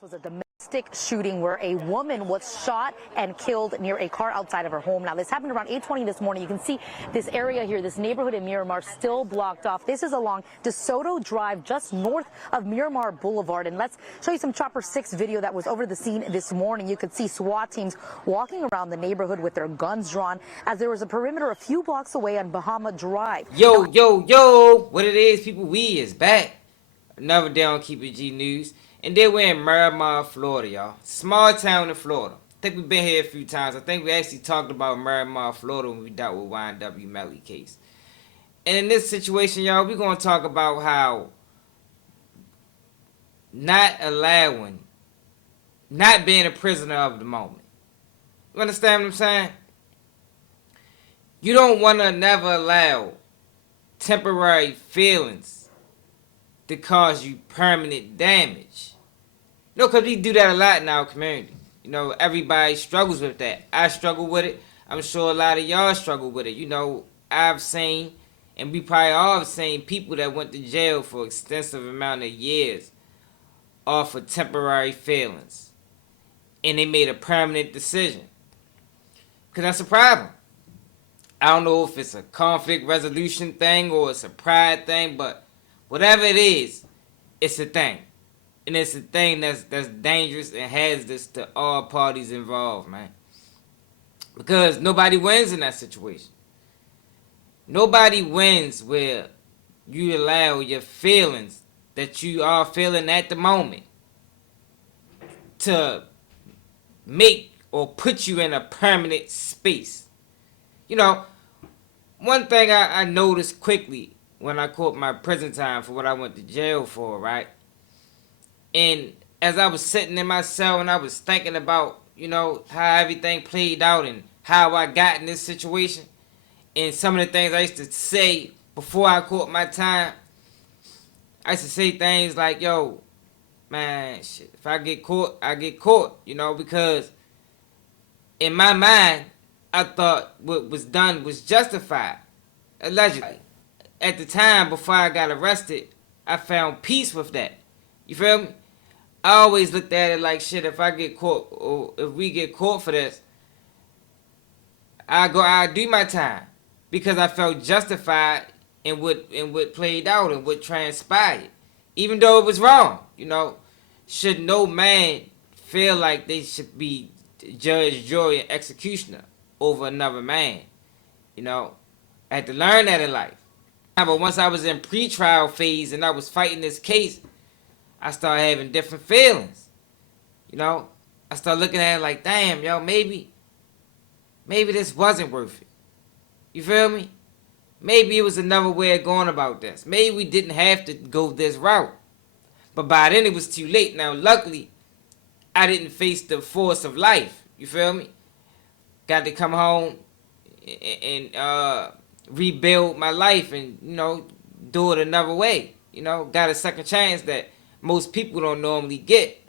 This was a domestic shooting where a woman was shot and killed near a car outside of her home. Now, this happened around 8:20 this morning. You can see this area here, this neighborhood in Miramar, still blocked off. This is along DeSoto Drive, just north of Miramar Boulevard. And let's show you some Chopper 6 video that was over the scene this morning. You could see SWAT teams walking around the neighborhood with their guns drawn as there was a perimeter a few blocks away on Bahama Drive. Yo, yo, yo, what it is, people, we is back. Another day on Keep It G News. And then we're in Miramar, Florida, y'all. Small town in Florida. I think we've been here a few times. I think we actually talked about Miramar, Florida when we dealt with YNW Melly case. And in this situation, y'all, we're going to talk about how not being a prisoner of the moment. You understand what I'm saying? You don't want to never allow temporary feelings to cause you permanent damage. You know, because we do that a lot in our community. You know, everybody struggles with that. I struggle with it. I'm sure a lot of y'all struggle with it. You know, I've seen, and we probably all have seen, people that went to jail for extensive amount of years off of temporary feelings. And they made a permanent decision. Because that's a problem. I don't know if it's a conflict resolution thing or it's a pride thing, but whatever it is, it's a thing. And it's a thing that's dangerous and hazardous to all parties involved, man. Because nobody wins in that situation. Nobody wins where you allow your feelings that you are feeling at the moment to make or put you in a permanent space. You know, one thing I noticed quickly when I caught my prison time for what I went to jail for, right? And as I was sitting in my cell and I was thinking about, you know, how everything played out and how I got in this situation and some of the things I used to say before I caught my time, I used to say things like, yo, man, shit, if I get caught, I get caught, you know, because in my mind, I thought what was done was justified, allegedly. At the time, before I got arrested, I found peace with that. You feel me? I always looked at it like, shit, if I get caught, or if we get caught for this, I do my time. Because I felt justified in what played out and what transpired. Even though it was wrong, you know. Should no man feel like they should be judge, jury, and executioner over another man? You know, I had to learn that in life. But once I was in pre-trial phase and I was fighting this case, I started having different feelings. You know, I started looking at it like, damn, yo, maybe this wasn't worth it. You feel me? Maybe it was another way of going about this. Maybe we didn't have to go this route. But by then it was too late. Now, luckily, I didn't face the force of life. You feel me? Got to come home and rebuild my life and, you know, do it another way. You know, got a second chance that most people don't normally get.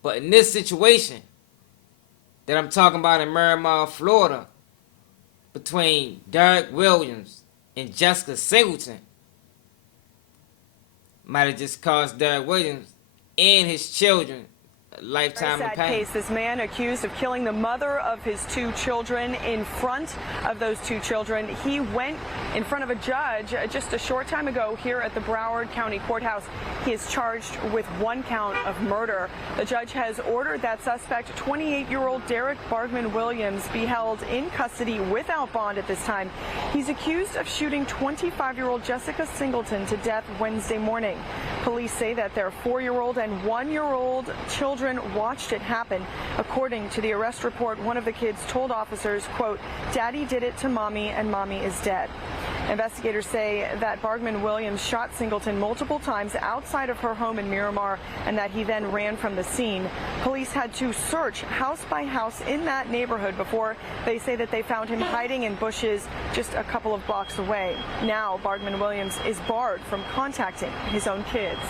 But in this situation that I'm talking about in Miramar, Florida, between Derek Williams and Jessica Singleton, might have just cost Derek Williams and his children lifetime of pain. Case, this man accused of killing the mother of his two children. In front of those two children, he went in front of a judge just a short time ago here at the Broward County Courthouse. He is charged with one count of murder. The judge has ordered that suspect, 28-year-old Derek Bargman Williams, be held in custody without bond at this time. He's accused of shooting 25-year-old Jessica Singleton to death Wednesday morning. Police say that their 4-year-old and 1-year-old children watched it happen. According to the arrest report, one of the kids told officers, quote, "Daddy did it to mommy and mommy is dead." Investigators say that Bargman Williams shot Singleton multiple times outside of her home in Miramar and that he then ran from the scene. Police had to search house by house in that neighborhood before they say that they found him hiding in bushes just a couple of blocks away. Now, Bargman Williams is barred from contacting his own kids.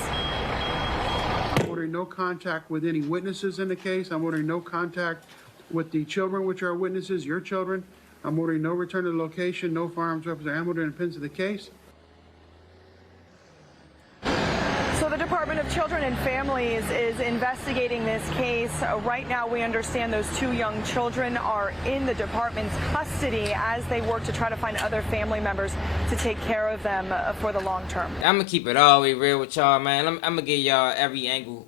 I'm ordering no contact with any witnesses in the case. I'm ordering no contact with the children, which are witnesses, your children. I'm ordering no return to the location, no firearms, weapons, or ammo during the pendency of the case. So the Department of Children and Families is investigating this case. Right now, we understand those two young children are in the department's custody as they work to try to find other family members to take care of them for the long term. I'm going to keep it all the way real with y'all, man. I'm going to give y'all every angle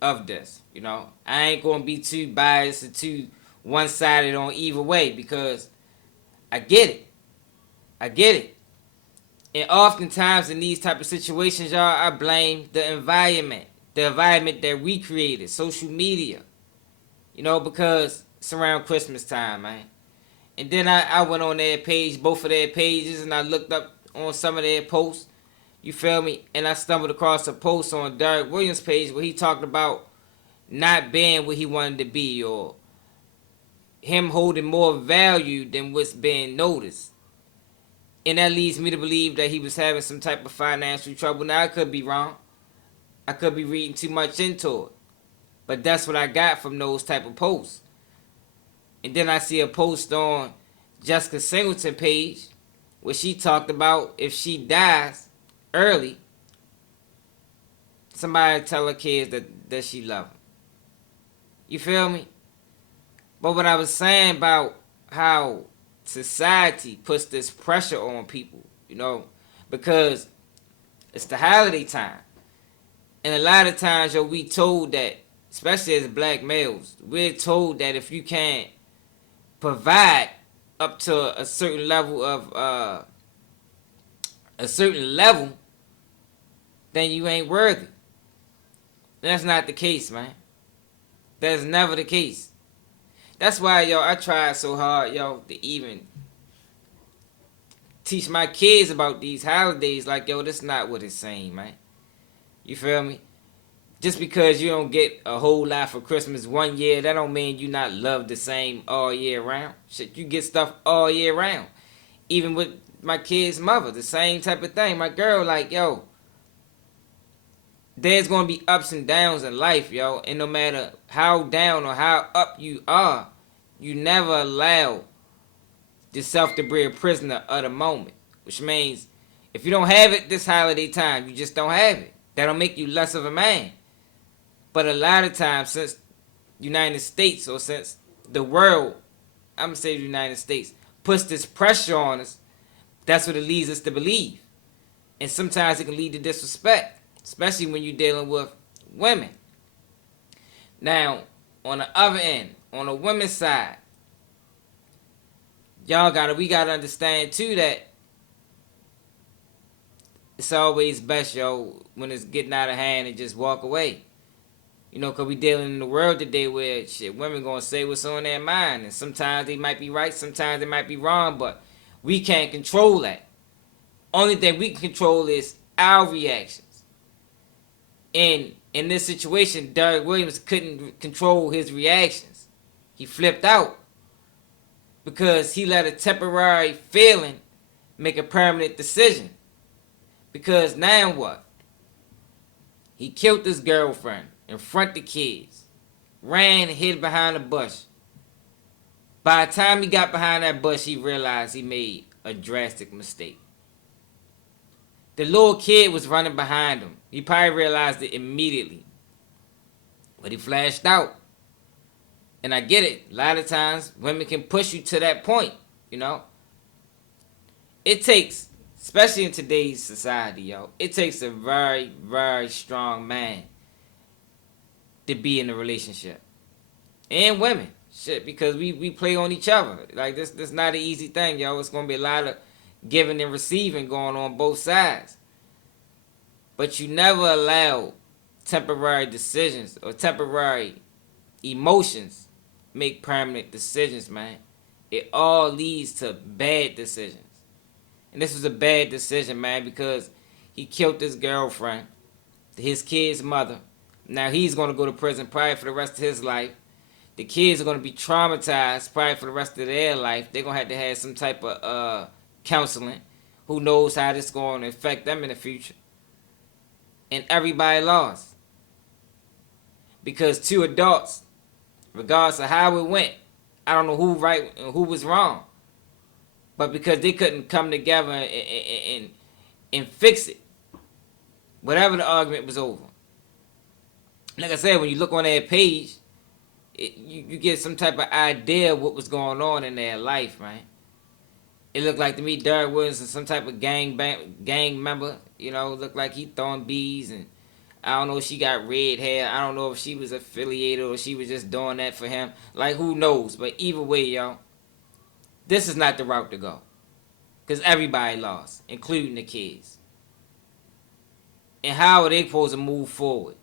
of this, you know. I ain't going to be too biased or too one-sided on either way because I get it. I get it. And oftentimes in these type of situations, y'all, I blame the environment that we created, social media, you know, because it's around Christmas time, man. And then I went on their page, both of their pages, and I looked up on some of their posts, you feel me? And I stumbled across a post on Derek Williams' page where he talked about not being what he wanted to be or him holding more value than what's being noticed. And that leads me to believe that he was having some type of financial trouble. Now, I could be wrong. I could be reading too much into it. But that's what I got from those type of posts. And then I see a post on Jessica Singleton page where she talked about if she dies early, somebody tell her kids that she love them. You feel me? But what I was saying about how society puts this pressure on people, you know, because it's the holiday time. And a lot of times, yo, we told that, especially as black males, we're told that if you can't provide up to a certain level of, then you ain't worthy. That's not the case, man. That's never the case. That's why, yo, I tried so hard, yo, to even teach my kids about these holidays. Like, yo, that's not what it's saying, man. You feel me? Just because you don't get a whole lot for Christmas one year, that don't mean you not love the same all year round. Shit, you get stuff all year round. Even with my kid's mother, the same type of thing. My girl, like, yo, there's going to be ups and downs in life, yo. And no matter how down or how up you are, you never allow yourself to be a prisoner of the moment. Which means, if you don't have it this holiday time, you just don't have it. That'll make you less of a man. But a lot of times, since the United States, or since the world, I'm going to say the United States, puts this pressure on us, that's what it leads us to believe. And sometimes it can lead to disrespect, especially when you're dealing with women. Now, on the other end, on the women's side, we gotta understand too that it's always best, yo, when it's getting out of hand and just walk away. You know, because we dealing in the world today where shit, women gonna say what's on their mind, and sometimes they might be right, sometimes they might be wrong, but we can't control that. Only thing we can control is our reactions. And in this situation, Derek Williams couldn't control his reactions. He flipped out because he let a temporary feeling make a permanent decision. Because now what? He killed his girlfriend in front of the kids, ran and hid behind a bush. By the time he got behind that bush, he realized he made a drastic mistake. The little kid was running behind him. He probably realized it immediately. But he flashed out. And I get it. A lot of times, women can push you to that point, you know. It takes, especially in today's society, yo, it takes a very, very strong man to be in a relationship. And women. Shit, because we play on each other. Like, this not an easy thing, yo. It's going to be a lot of giving and receiving going on both sides. But you never allow temporary decisions or temporary emotions make permanent decisions, man. It all leads to bad decisions. And this was a bad decision, man, because he killed his girlfriend, his kid's mother. Now he's going to go to prison probably for the rest of his life. The kids are going to be traumatized probably for the rest of their life. They're going to have some type of counseling. Who knows how this is going to affect them in the future. And everybody lost. Because two adults, regardless of how it went, I don't know who right and who was wrong. But because they couldn't come together and fix it, whatever the argument was over. like I said, when you look on their page, you get some type of idea of what was going on in their life, man. It looked like to me Derek Williams is some type of gang member. You know, looked like he throwing bees, and I don't know if she got red hair. I don't know if she was affiliated or she was just doing that for him. Like, who knows? But either way, y'all, this is not the route to go. Because everybody lost, including the kids. And how are they supposed to move forward?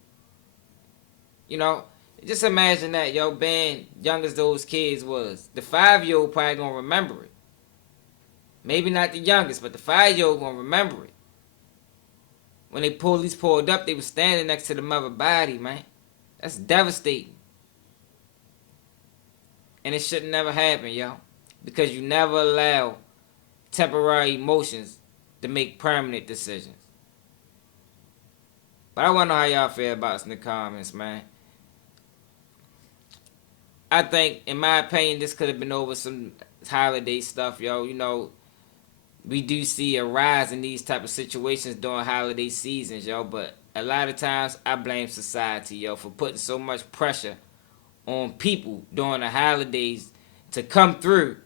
You know, just imagine that, yo, being young as those kids was. The 5-year-old probably going to remember it. Maybe not the youngest, but the 5-year-old going to remember it. When the police pulled up, they was standing next to the mother's body, man. That's devastating. And it should never happen, yo. Because you never allow temporary emotions to make permanent decisions. But I want to know how y'all feel about this in the comments, man. I think, in my opinion, this could have been over some holiday stuff, yo. You know, we do see a rise in these type of situations during holiday seasons, yo. But a lot of times, I blame society, yo, for putting so much pressure on people during the holidays to come through.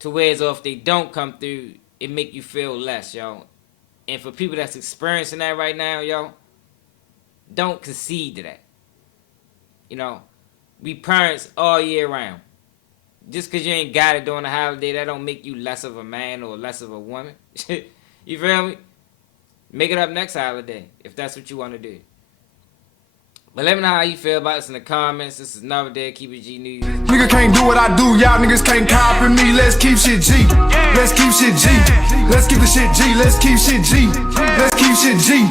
To whereas if they don't come through, it make you feel less, yo. And for people that's experiencing that right now, yo, don't concede to that. You know, we parents all year round. Just because you ain't got it during the holiday, that don't make you less of a man or less of a woman. You feel me? Make it up next holiday, if that's what you want to do. But let me know how you feel about this in the comments. This is another day of Keep It G News. Nigga can't do what I do, y'all niggas can't copy me. Let's keep shit G. Let's keep shit G. Let's keep the shit G. Let's keep shit G. Let's keep shit G.